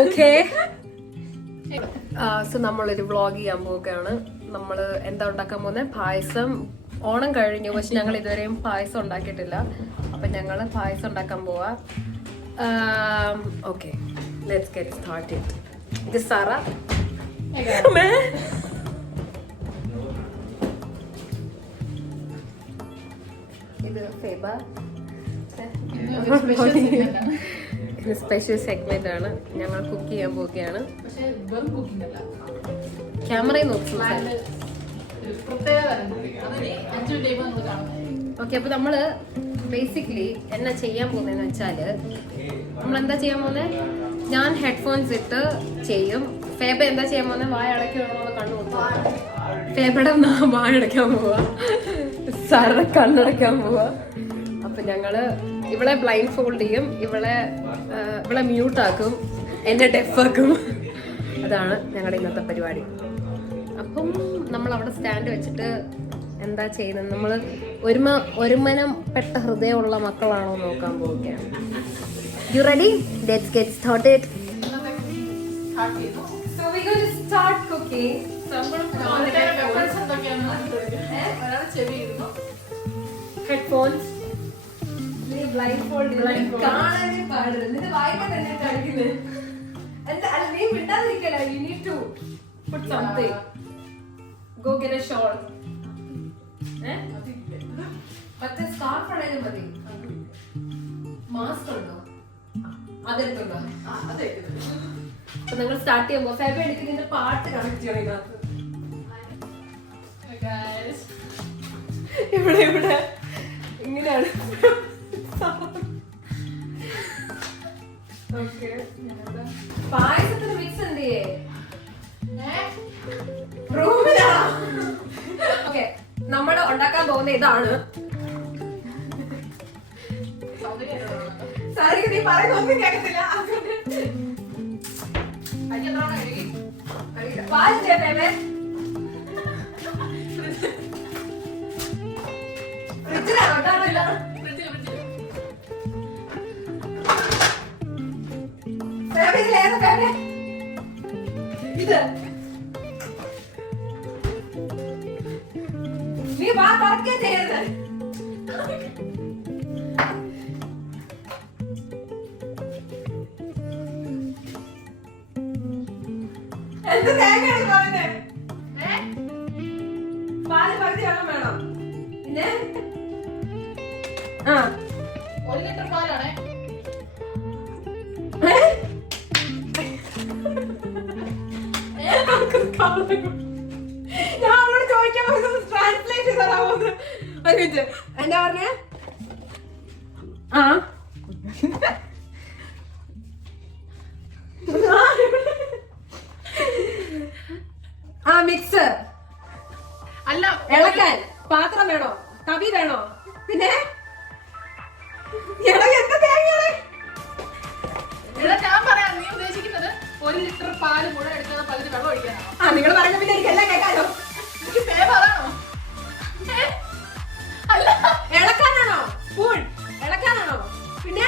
Okay. So നമ്മളൊരു vlog ചെയ്യാൻ പോവുകയാണ്. നമ്മള് എന്താ ഉണ്ടാക്കാൻ പോകുന്നത്? പായസം. ഓണം കഴിഞ്ഞു, പക്ഷെ ഞങ്ങൾ ഇതുവരെയും പായസം ഉണ്ടാക്കിയിട്ടില്ല. അപ്പൊ ഞങ്ങള് പായസം ഉണ്ടാക്കാൻ പോവാ. Okay, let's get started. ഇത് സാറ, ഇത് ഫേബ. ഇത് സ്പെഷ്യൽ സെഗ്മെന്റ് ആണ്. ഞങ്ങൾ കുക്ക് ചെയ്യാൻ പോവുകയാണ്. ക്യാമറയിൽ നോക്കി. ഓക്കെ, അപ്പൊ നമ്മള് ബേസിക്കലി എന്നാ ചെയ്യാൻ പോകുന്നതെന്ന് വെച്ചാല്, നമ്മളെന്താ ചെയ്യാൻ പോകുന്നത്? ഞാൻ ഹെഡ്ഫോൺസ് ഇട്ട് ചെയ്യും. ഫേബ എന്താ ചെയ്യാൻ പോകുന്നത്? വായ അടക്കി വേണമെന്ന് കണ്ണു കൊടുത്തു. ഫേബയുടെ വായ അടയ്ക്കാൻ പോവാ, സാറിന്റെ കണ്ണടയ്ക്കാൻ പോവാ. അപ്പൊ ഞങ്ങള് ഇവളെ ബ്ലൈൻഡ് ഫോൾഡ് ചെയ്യും, ഇവളെ മ്യൂട്ടാക്കും, എന്നെ ഡെഫാക്കും. അതാണ് ഞങ്ങളുടെ ഇന്നത്തെ പരിപാടി. അപ്പം നമ്മൾ അവിടെ സ്റ്റാൻഡ് വെച്ചിട്ട് എന്താ ചെയ്യുന്നത്? നമ്മൾ ഒരുമനം പെട്ട ഹൃദയമുള്ള മക്കളാണോ നോക്കാൻ പോവുകയാണ്. You ready? Let's get started. So we're going to start cooking. Headphones. Blindfold. കാണാനേ പാടില്ല. ഇത് വായിക്കാൻ തന്നെ കഴിക്കുന്നത്. എന്താ അല്ല, നീ വിടാതിരിക്കല. You need to put something. Go get a shawl. മറ്റേ സ്കാർഫ് ആണെങ്കിലും മതി. മാസ്ക് ഉണ്ടോ? അതെടുത്തുണ്ടോ? അപ്പൊ നിങ്ങൾ സ്റ്റാർട്ട് ചെയ്യുമ്പോ ഫേബ എനിക്ക് നിന്റെ പാട്ട് കണക്ട് ചെയ്യണം ഇതിനകത്ത്. ഇവിടെ ഇങ്ങനെയാണ്. പായസത്തിന് മിക്സ് എന്ത് ചെയ്യേ? റൂമിലാണോ? ഓക്കെ, നമ്മൾ ഉണ്ടാക്കാൻ പോകുന്ന ഇതാണ്. സാരി നീ പറയുന്നൊന്നും കേൾക്കത്തില്ല. ഇത് നീ വാ തുറക്കേ ചെയ്യരുത്. എന്ത് തേങ്ങയാണ് പറയുന്നേ? പാല് പകുതി വെള്ളം വേണം. പിന്നെ 1 ലിറ്റർ പാലാണേ. ഞാൻ അവളോട് ചോദിക്കാൻ ട്രാൻസ്ലേറ്റ് ചെയ്ത് തരാമോന്ന്. എന്താ പറഞ്ഞേ? മിക്സ് അല്ല, ഇളക്കാൻ പാത്രം വേണോ? കവി വേണോ? പിന്നെ ഞാൻ പറയാം, നീ ഉദ്ദേശിക്കുന്നത് 1 ലിറ്റർ പാല് മുഴുവൻ എടുക്കുന്ന പകുതി വെള്ളം ഒഴിക്കാനാണോ? നിങ്ങൾ പറഞ്ഞ പിന്നെ എനിക്കെല്ലാം കേൾക്കാനോ? അതാണോ? അല്ല, ഇളക്കാനാണോ? സ്പൂൺ ഇളക്കാനാണോ? പിന്നെ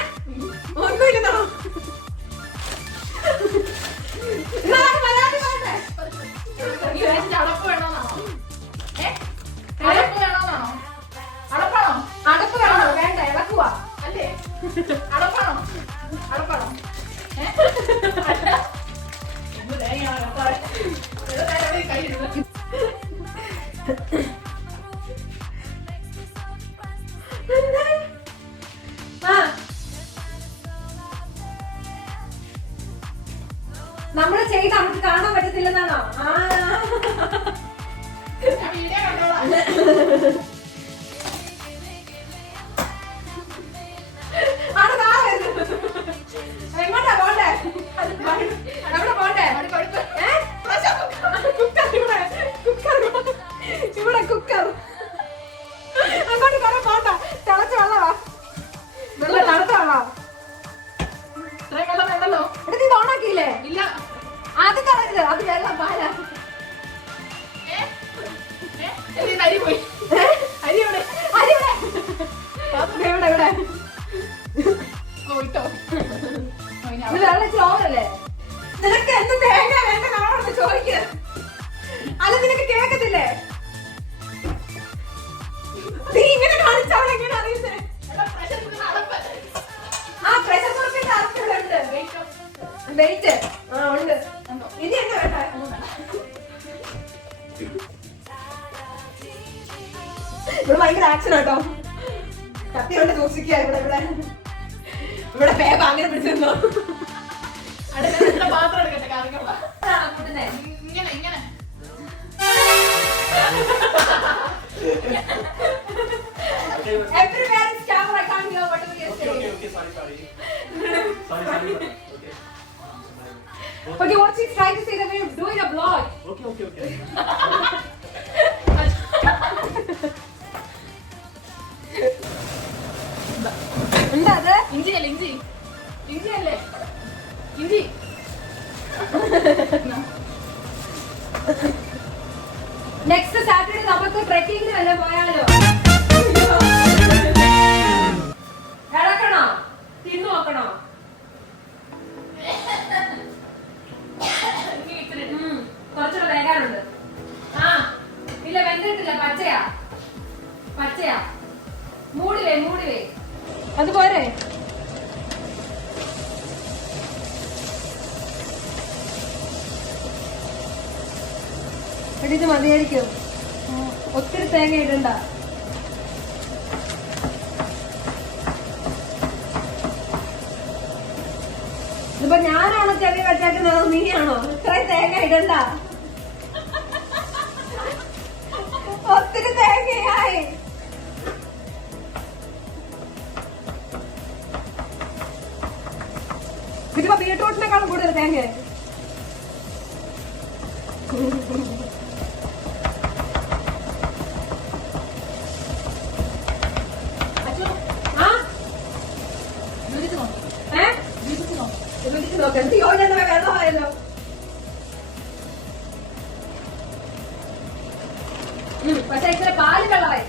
ഒന്നും ഇരുന്നോ? അടപ്പ് വേണോന്നാണോ? അടപ്പ് വേണോന്നാണോ? അടപ്പാണോ? അടപ്പ് വേണോ? വേണ്ട, ഇളക്കുവാ. അല്ലേ, അടപ്പാണോ? അടപ്പാണോ? നമ്മള് ചെയ്ത് നമുക്ക് കാണാൻ പറ്റത്തില്ലെന്നാണോ? എങ്ങോട്ടാ പോണ്ടേ? എവിടെ പോണ്ടേ? ഇവിടെ കുക്കർ. അങ്ങോട്ട് കുറെ പോണ്ട. തിളച്ച വെള്ളമാ. വെള്ളം തണുത്ത വെള്ളമാ. വെള്ളം വേണ്ടല്ലോ. ഇവിടെ നീ ഓണാക്കിയില്ലേ? ഇല്ല, അത് തളരുത്. അത് വെള്ളം പാല. അരി പോയി. അരി ഇവിടെ. അരി ഇവിടെ. ഇവിടെ ഓ ഇട്ടോ. വെള്ളം ചോറല്ലേ? നിനക്ക് എന്ത് തേങ്ങ വേണ്ട കാണാമെന്ന് ചോദിക്കുക. അല്ല നിനക്ക് കേക്കത്തില്ലേ? നീ ഇങ്ങനെ കാണിച്ചവളെ എങ്ങനെ അറിയുന്നേ? ആ പ്രഷർ കുക്കറിന്റെ അറപ്പ് ഇവിടെ ഉണ്ട്. വെയിറ്റ് ആ ഉണ്ട്. ഇനി എന്നെ വേണ്ട. ഇവിടെ ഭയങ്കര ആക്ഷൻ കേട്ടോ. കത്തി കൊണ്ട് സൂക്ഷിക്കുക. ഇവിടെ പേപ്പ അങ്ങനെ പിടിച്ചിരുന്നോ? പാത്രം എടുക്കട്ടെ കാണിക്കണ്ട. ഇങ്ങനെ ഇങ്ങനെ Everywhere is camera. I can't hear whatever you're saying. Okay, sorry. Okay, what she's trying to say that we're doing a vlog. Okay. എന്താ അത്? ഇഞ്ചിയല്ലേ ഇഞ്ചിയല്ലേ ഇഞ്ചി. നെക്സ്റ്റ് സാറ്റർഡേ നമുക്ക് ട്രെക്കിങ്ങിന് വല്ല പോയാലോ? ഇളക്കണോ? തിന്നു നോക്കണോ? കുറച്ചുകൂടെ വേകാനുണ്ട്. ആ ഇല്ല വെന്തിട്ടില്ല. പച്ചയാ. മൂടിവേ. അതുപോലെ ഇത് മതിയായിരിക്കും. ഒത്തിരി തേങ്ങ ഇടണ്ട. ഇതിപ്പോ ഞാനാണോ ചെറിയ വെച്ചാക്കുന്നത്? നീയാണോ? ഇത്രയും തേങ്ങ ഇടണ്ട. ഒത്തിരി തേങ്ങയായി. ഇതിപ്പോ ബീട്രൂട്ടിനെക്കാളും കൂടുതൽ തേങ്ങ. പക്ഷെ ഇച്ചിരി പാല് കളറായി.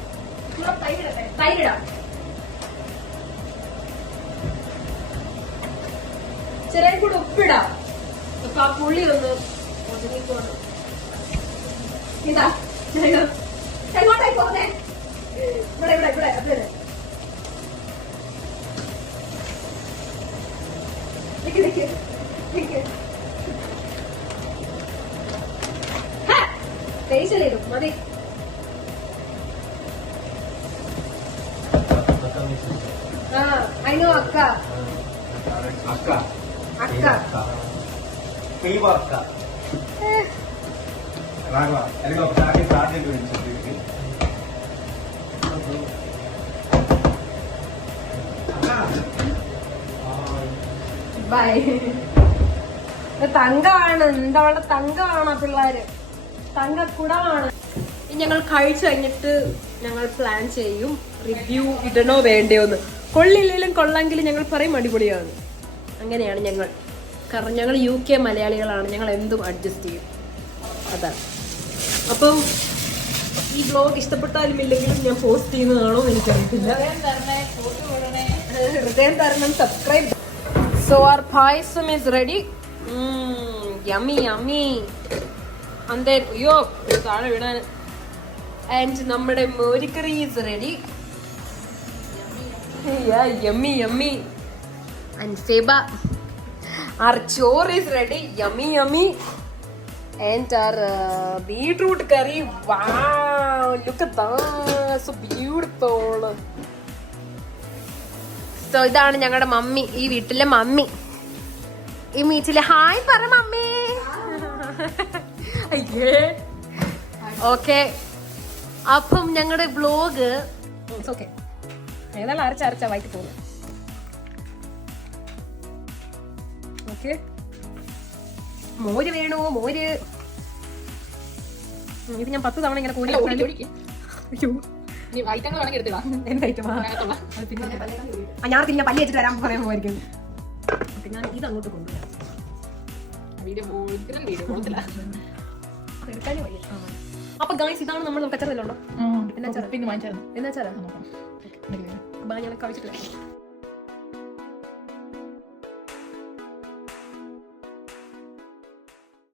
തൈരിടാം. ചെറിയ കൂടെ ഉപ്പിടാം. അപ്പൊ ആ പുള്ളി ഒന്ന് ഒതുങ്ങിക്കോണം. ഇതാ എങ്ങോട്ടായി പോന്നെ? ഇവിടെ അതെ. ടേസ്റ്റിലിടും മതി. I know Akka. Kaiwa Akka. Ragwa. Eligo starting guరించి. Bye. തങ്കമാണ്. എന്താ തങ്കമാണ് പിള്ളേര്. തങ്കക്കുടമാണ്. ഞങ്ങൾ കഴിച്ചു കഴിഞ്ഞിട്ട് ഞങ്ങൾ പ്ലാൻ ചെയ്യും റിവ്യൂ ഇടണോ വേണ്ടയോന്ന്. കൊള്ളില്ലെങ്കിലും കൊള്ളെങ്കിലും ഞങ്ങൾ പറയും അടിപൊളിയാണ്. അങ്ങനെയാണ് ഞങ്ങൾ. കാരണം ഞങ്ങൾ UK മലയാളികളാണ്. ഞങ്ങൾ എന്തും അഡ്ജസ്റ്റ് ചെയ്യും. അതാണ്. അപ്പം ഈ ബ്ലോഗ് ഇഷ്ടപ്പെട്ടാലും ഇല്ലെങ്കിലും ഞാൻ പോസ്റ്റ് ചെയ്യുന്നതാണോ എന്ന് എനിക്കറിയത്തില്ല. ഹൃദയം തരണം. Subscribe. So our payasam is ready. Yummy. And then താഴെ വിടാൻ. And നമ്മുടെ മോരിക്കറി is ready. Yeah, yummy. And Feba, our chore is ready. Yummy. And our beetroot curry. Wow, look at that. So beautiful. So ഇതാണ് ഞങ്ങളുടെ mummy. ഈ വീട്ടിലെ mummy. ഈ മീറ്റിലെ hi പറ mummy. Okay. അപ്പം ഞങ്ങളുടെ വ്ലോഗ് ഓക്കെ ഏതായാലും അരച്ച വായിക്ക് പോകുന്നു. ഓക്കെ. മോര് വേണോ? മോര് ഇത് ഞാൻ 10 തവണ ഇങ്ങനെ കൂടി. ഞാൻ പിന്നെ പല്ലി വെച്ചിട്ട് വരാൻ പറയാൻ പോയിരിക്കും. ഞാൻ ഇത് അങ്ങോട്ട് കൊണ്ടുവരാം. അപ്പൊ ഗായ്സ് ഇതാണ് നമ്മൾ കച്ചറല്ലോ. എന്നാ ഞാൻ കഴിച്ചിട്ട്